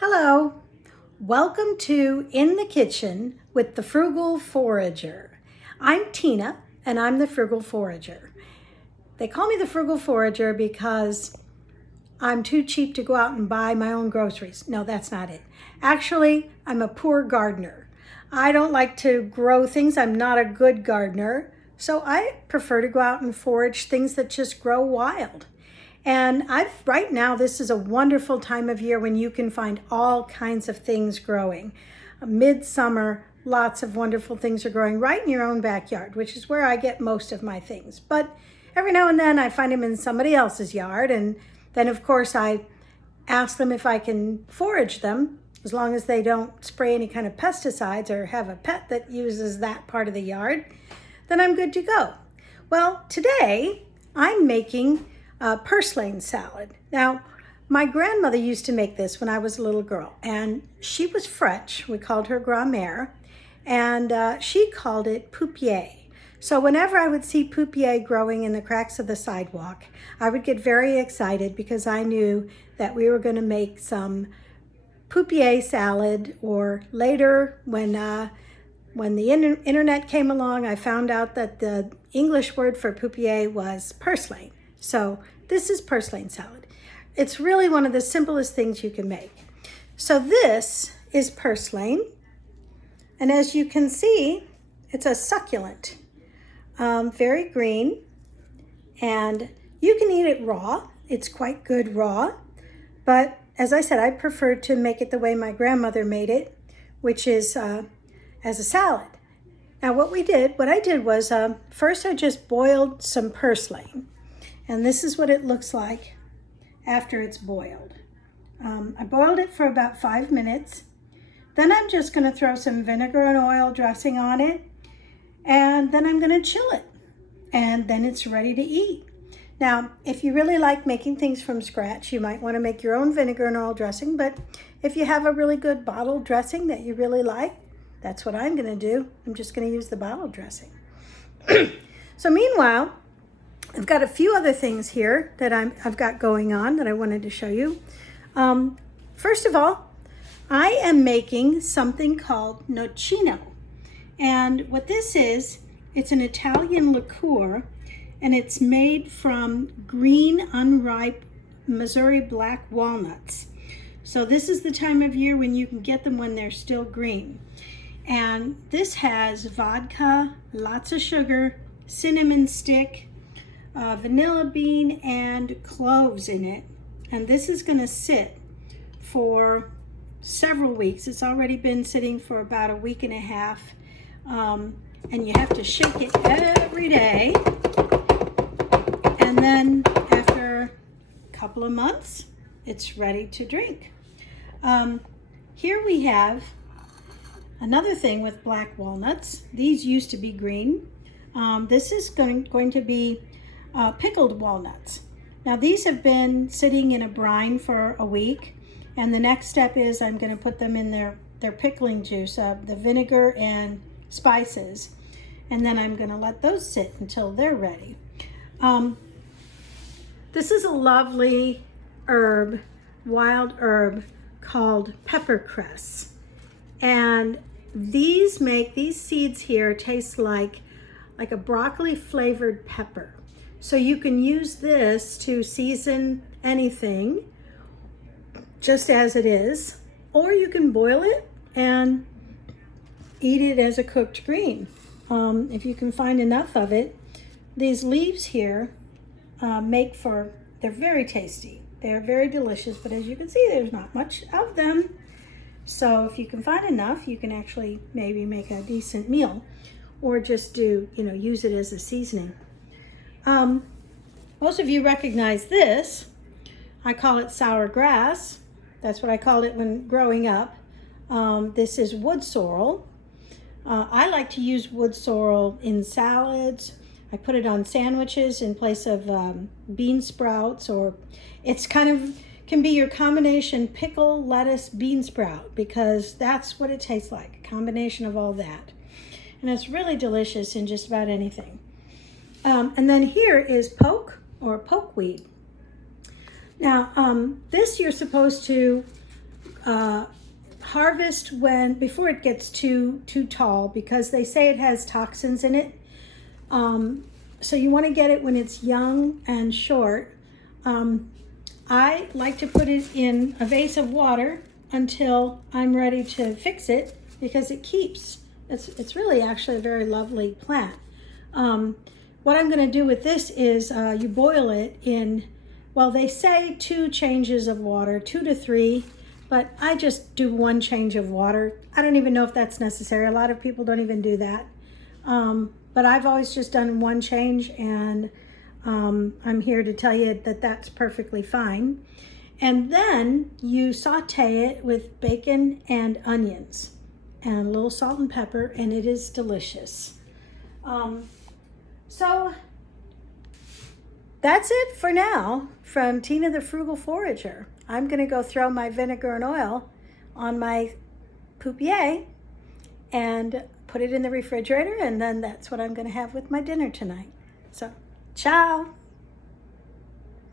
Hello, welcome to In the Kitchen with the Frugal Forager. I'm Tina and I'm the Frugal Forager. They call me the Frugal Forager because I'm too cheap to go out and buy my own groceries. No, that's not it. Actually, I'm a poor gardener. I don't like to grow things. I'm not a good gardener. So I prefer to go out and forage things that just grow wild. And right now, this is a wonderful time of year when you can find all kinds of things growing. Midsummer, lots of wonderful things are growing right in your own backyard, which is where I get most of my things. But every now and then I find them in somebody else's yard. And then, of course, I ask them if I can forage them, as long as they don't spray any kind of pesticides or have a pet that uses that part of the yard, then I'm good to go. Well, today I'm making purslane salad. Now, my grandmother used to make this when I was a little girl, and she was French. We called her grand-mère, and she called it poupier. So whenever I would see poupier growing in the cracks of the sidewalk, I would get very excited because I knew that we were going to make some poupier salad, or later when the internet came along, I found out that the English word for poupier was purslane. So this is purslane salad. It's really one of the simplest things you can make. So this is purslane. And as you can see, it's a succulent, very green. And you can eat it raw. It's quite good raw. But as I said, I prefer to make it the way my grandmother made it, which is as a salad. Now what I did was first I just boiled some purslane. And this is what it looks like after it's boiled. I boiled it for about 5 minutes. Then I'm just going to throw some vinegar and oil dressing on it. And then I'm going to chill it. And then it's ready to eat. Now, if you really like making things from scratch, you might want to make your own vinegar and oil dressing. But if you have a really good bottled dressing that you really like, that's what I'm going to do. I'm just going to use the bottled dressing. So meanwhile, I've got a few other things here that I've got going on that I wanted to show you. First of all, I am making something called nocino. And what this is, it's an Italian liqueur, and it's made from green, unripe Missouri black walnuts. So this is the time of year when you can get them when they're still green. And this has vodka, lots of sugar, cinnamon stick, vanilla bean, and cloves in it. And this is going to sit for several weeks. It's already been sitting for about a week and a half. And you have to shake it every day. And then after a couple of months, it's ready to drink. Here we have another thing with black walnuts. These used to be green. This is going to be pickled walnuts. Now these have been sitting in a brine for a week, and the next step is I'm going to put them in their pickling juice, the vinegar and spices, and then I'm going to let those sit until they're ready. This is a lovely herb, wild herb called peppercress, and these seeds here taste like a broccoli flavored pepper. So you can use this to season anything just as it is, or you can boil it and eat it as a cooked green. If you can find enough of it. These leaves here they're very tasty. They're very delicious, but as you can see, there's not much of them. So if you can find enough, you can actually maybe make a decent meal, or just use it as a seasoning. Most of you recognize this. I call it sour grass. That's what I called it when growing up. This is wood sorrel. I like to use wood sorrel in salads. I put it on sandwiches in place of bean sprouts, or it's can be your combination pickle, lettuce, bean sprout, because that's what it tastes like, a combination of all that. And it's really delicious in just about anything. And then here is poke, or pokeweed. Now, this you're supposed to harvest before it gets too tall, because they say it has toxins in it. So you want to get it when it's young and short. I like to put it in a vase of water until I'm ready to fix it, because it keeps. It's really actually a very lovely plant. What I'm going to do with this is you boil it in, well, they say 2 changes of water, 2 to 3, but I just do 1 change of water. I don't even know if that's necessary. A lot of people don't even do that. But I've always just done 1 change, and I'm here to tell you that that's perfectly fine. And then you saute it with bacon and onions and a little salt and pepper, and it is delicious. So that's it for now from Tina the Frugal Forager. I'm going to go throw my vinegar and oil on my Poupier and put it in the refrigerator, and then that's what I'm going to have with my dinner tonight. So, ciao.